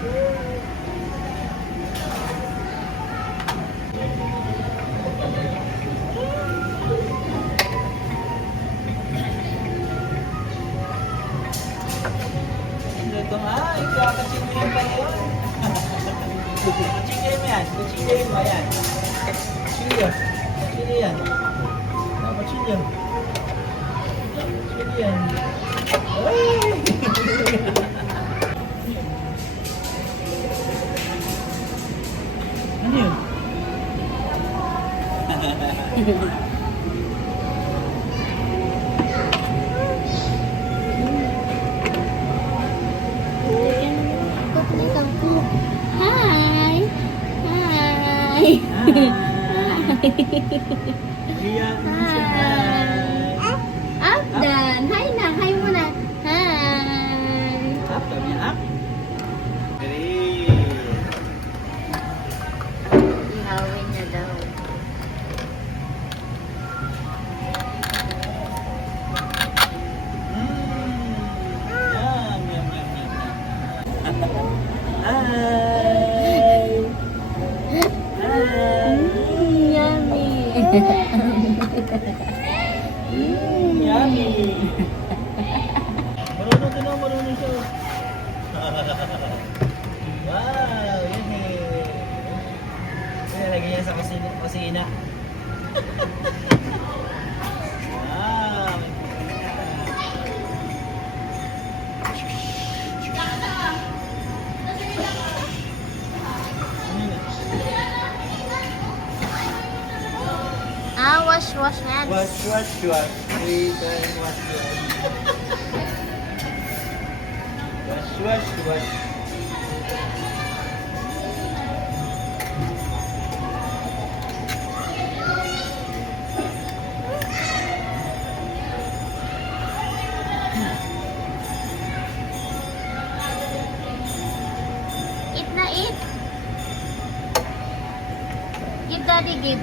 Ito nga, ikakachingin pa yun. Kuchingin mo yan, kuchingin mo yan. Kuchingin. Kuchingin yan. Kuchingin. Kuchingin yan. Ay! Ano yun? Hi! Hi! Riyan, Hi! Up dan! Hi na! Hi muna! Hi! Up, sabi niya up. Hey. Ihawin niya daw. Yum, yum, yum, yum, yum. Hi. Hi. Yummy! Yummy. Marunong din ako, marunong siya. Wow, yummy. Nilagay niya sa kusina. Wow. Wash hands. Wash. 3 times wash. Wash. Eat na eat. Give daddy, give.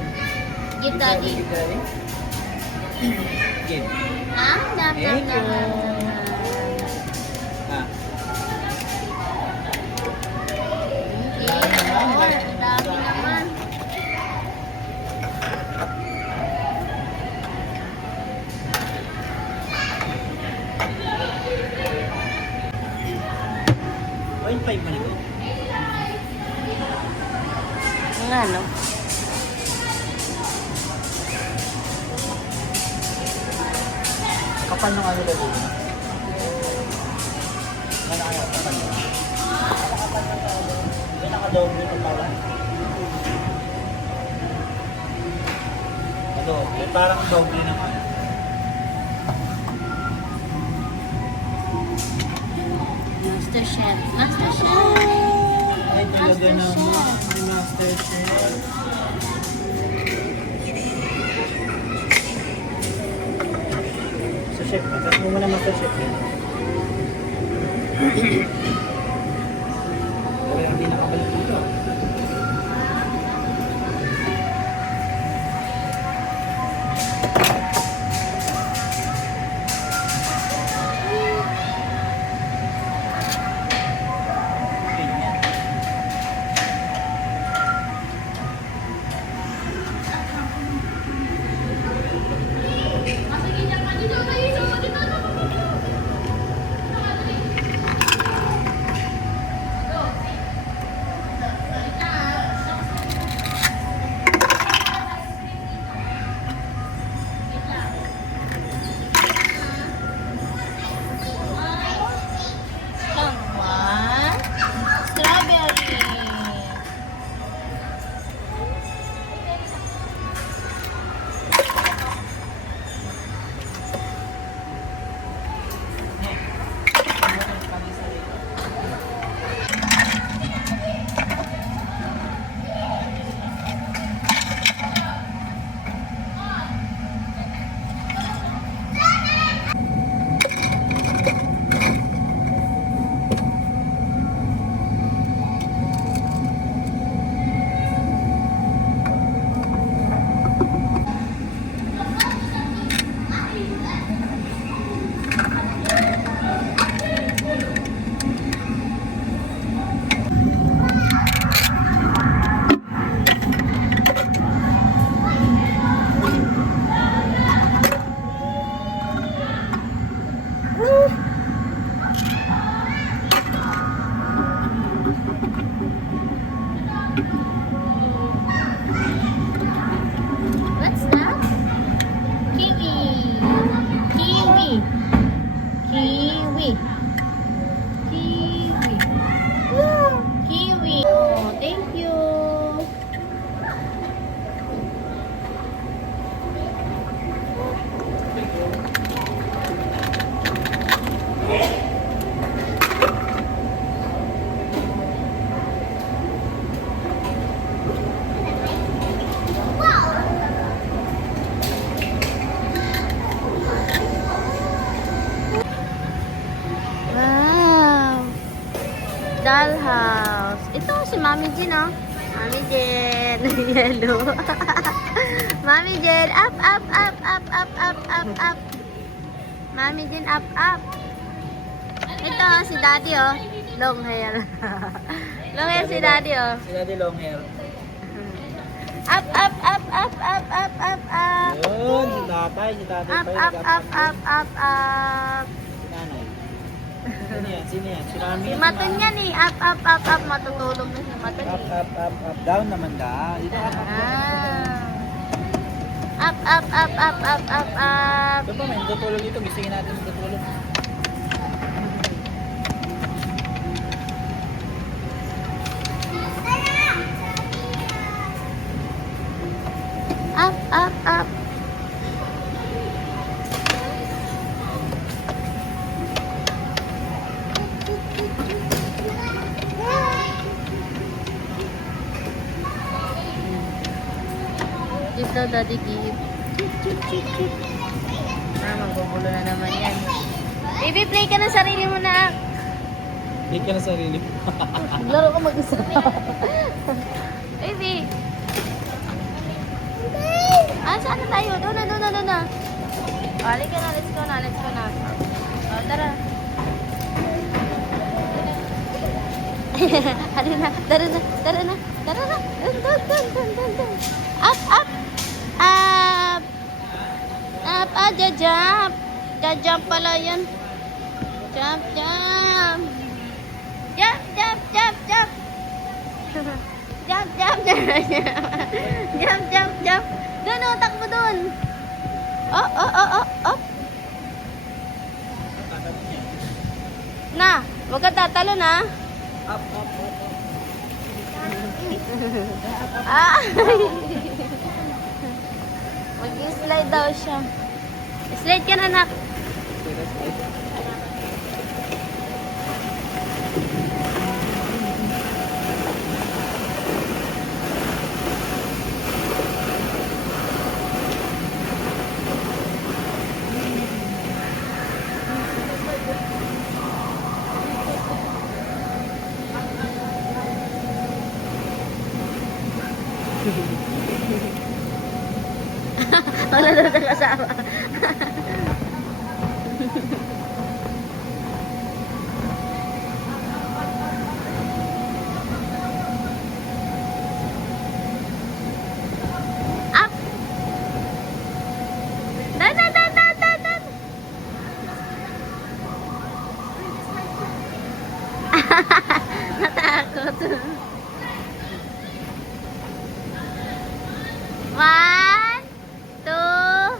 Give daddy. Give. Ah, nam. Thank you. Ah. Ang dami naman. Point 5 man ito. Nga, no? Kapal ng ano lalo. Ano kaya kapal ng ano? May naka-doble ito pala. Doble, parang doble ng ano. Master Chef. Ay, talaga Master naman. Chef. Master Chef. Sa chef, kasi mo muna Master Chef yun. Pero hindi nakabalik dito. Dollhouse. Ito si Mami Jean, oh. Mami Jean. Yellow. Mami Jean. Up, up, up, up, up, up, up, up. Mami Jean, up, up. Ito, si Daddy, oh. Long hair. Long hair si Daddy, oh. Si Daddy long hair. Up, up, up, up, up, up, up, up. Yun, si tatay Up, pa up, up, up, up, up. Si nanay. Sino yan? Sino yan? Si Rami Si yan, Maton Mami. yan eh. Up, up, up, up. Matutulog na si Maton Up, eh. up, up, up. Down naman da. Dito up, up, up. Ah. Up, up, up, up, up, up, up. Ito pa, may tutulog dito. Gisingin natin yung tutulog. Up, up, up. Give daw daddy give. Magugulo na naman yan. Baby, play ka ng sarili mo na. Hindi ka na sarili. Laro ko mag-isa. Baby. Ah, saan na tayo? Doon na, doon na, doon na. Halika na, let's go na, let's go na. Oh, tara. Tara na, tara na, tara na, tara na. Dun, dun, dun, dun, dun, dun. Up, up. Up. Up, ah, jump. Jump pala yan. Jump, jump. Jump, jump, jump, jump. Jump, jump, jump. Jump, jump, jump. Doon, oh, takbo doon. Oh, oh, oh, oh, oh. Na, huwag ka tatalo na. Up, up, up, up. Ah. Mag-slide daw siya. Slide ka na, anak. Wala na sa kasama. Up! Dan, dan, dan, dan, dan, dan. Natakot. One, two,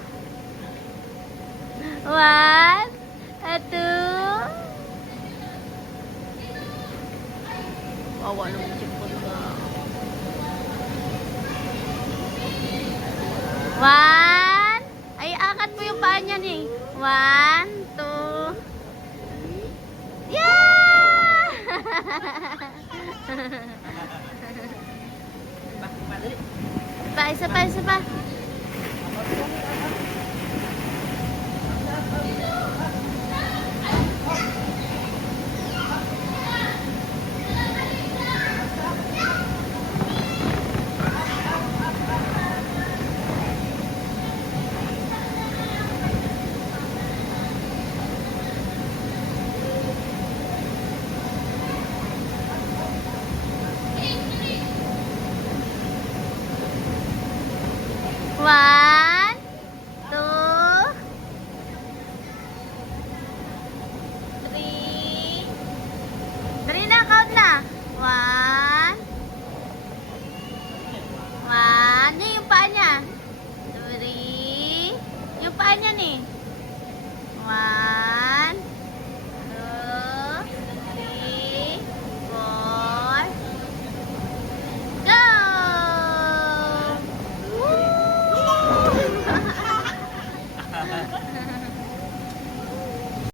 one, two. Wawa naman si Punta. One. Ay, angat mo yung paa niyan eh. One, two. Yeah! Isa pa.